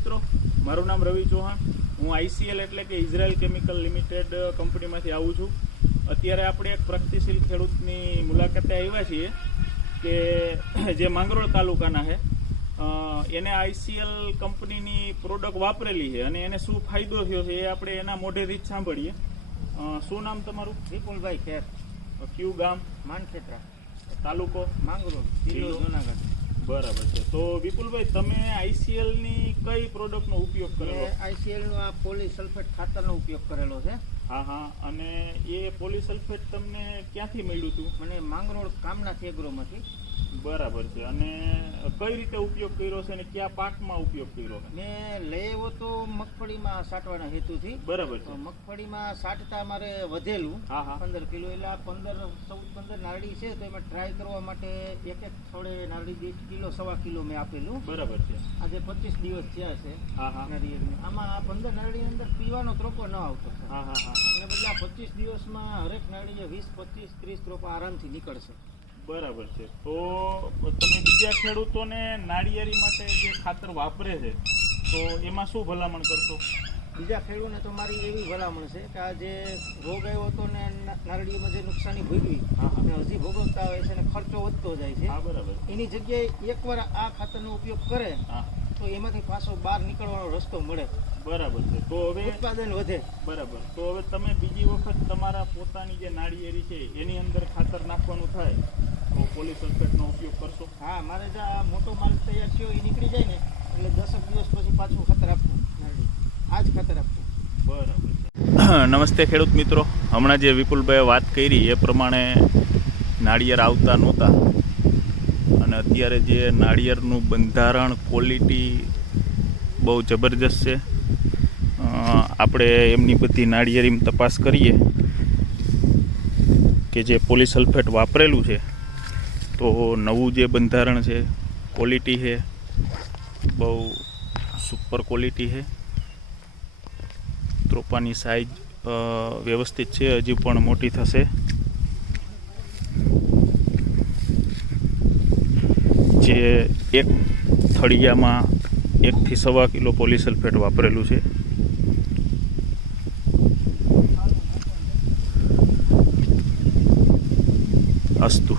મિત્રો મારું નામ રવિ ચૌહાણ. હું આઈસીએલ એટલે કે ઇઝરાયલ કેમિકલ લિમિટેડ કંપનીમાંથી આવું છું. અત્યારે આપણે એક પ્રગતિશીલ ખેડૂતની મુલાકાતે આવ્યા છીએ કે જે માંગરોળ તાલુકાના છે. એને આઈસીએલ કંપનીની પ્રોડક્ટ વાપરેલી છે અને એને શું ફાયદો થયો છે એ આપણે એના મોઢેથી જ સાંભળીએ. શું નામ તમારું? વિપુલભાઈ ખેર. ક્યુ ગામ? માનખેત્રા. તાલુકો? માંગરોળ જિલ્લો? જુનાગઢ. બરાબર છે. તો વિપુલભાઈ, તમે આઈસીએલની કઈ પ્રોડક્ટનો ઉપયોગ કરેલો? મેં આઈસીએલ નો આ પોલીસલ્ફેટ ખાતરનો ઉપયોગ કરેલો છે. હા હા. અને એ પોલિસલ્ફેટ તમને ક્યાંથી મળ્યું હતું? મને માંગરોળ કામના થેગરોમાંથી બરાબર છે. અને કઈ રીતે ઉપયોગ કર્યો છે અને કયા પાકમાં ઉપયોગ કર્યો મેં લઈ આવ્યો તો મગફળીમાં સાટવાના હેતુથી. બરાબર છે. મગફળીમાં સાટતા મારે વધેલું. હા હા. પંદર કિલો એટલે આ પંદર ચૌદ પંદર નારળી છે તો એમાં ટ્રાય કરવા માટે એક એક થોડે નારળી દીઠ કિલો સવા કિલો મેં આપેલું. બરાબર છે. આજે પચીસ દિવસ થયા છે હા હા. નારિયેળની. આમાં આ પંદર નારળીની અંદર પીવાનો ત્રોપો ન આવતો. હા હા હા. પચીસ દિવસમાં હરેક નાળીએ વીસ પચીસ ત્રીસ ત્રોપા આરામથી નીકળશે. બરાબર છે. તો તમે બીજા ખેડૂતોને નાળિયેરી માટે જે ખાતર વાપરે છે તો એમાં શું ભલામણ કરશો? બીજા ખેડૂતને તો મારી એવી ભલામણ છે કે આ જે રોગ આવ્યો હતો ને ના- નારળીમાં જે નુકસાની ભોગવી. અને હજી ભોગવતા હોય છે અને ખર્ચો વધતો જાય છે. હા બરાબર. એની જગ્યાએ એકવાર આ ખાતરનો ઉપયોગ કરે હા. તો એમાંથી પાછો બહાર નીકળવાનો રસ્તો મળે. બરાબર છે. તો હવે ઉત્પાદન વધે. બરાબર. તો હવે તમે બીજી વખત તમારા પોતાની જે નાળિયેરી છે એની અંદર ખાતર નાખવાનું થાય તો પોલી સલ્ફેટનો ઉપયોગ કરશો? હા મારે જે આ મોટો માલ તૈયાર થયો એ નીકળી જાય ને એટલે દસક દિવસ પછી પાછું ખાતર આપવું આ જ ખાતર આપવું. બરાબર નમસ્તે ખેડૂત મિત્રો. હમણાં જે વિપુલભાઈએ વાત કરી એ પ્રમાણે નાળિયેર આવતા નહોતા. અત્યારે જે નાળિયેરનું બંધારણ ક્વોલિટી બહુ જબરજસ્ત છે. આપણે એમની બધી નાળિયેરીમાં તપાસ કરીએ કે જે પોલિસલ્ફેટ વાપરેલું છે, તો નવું જે બંધારણ છે ક્વોલિટી છે, બહુ સુપર ક્વોલિટી છે. ત્રોપાની સાઇઝ વ્યવસ્થિત છે, હજી પણ મોટી થશે. જે એક થળિયામાં એકથી સવા કિલો પોલિસલ્ફેટ વાપરેલું છે. અસ્તુ.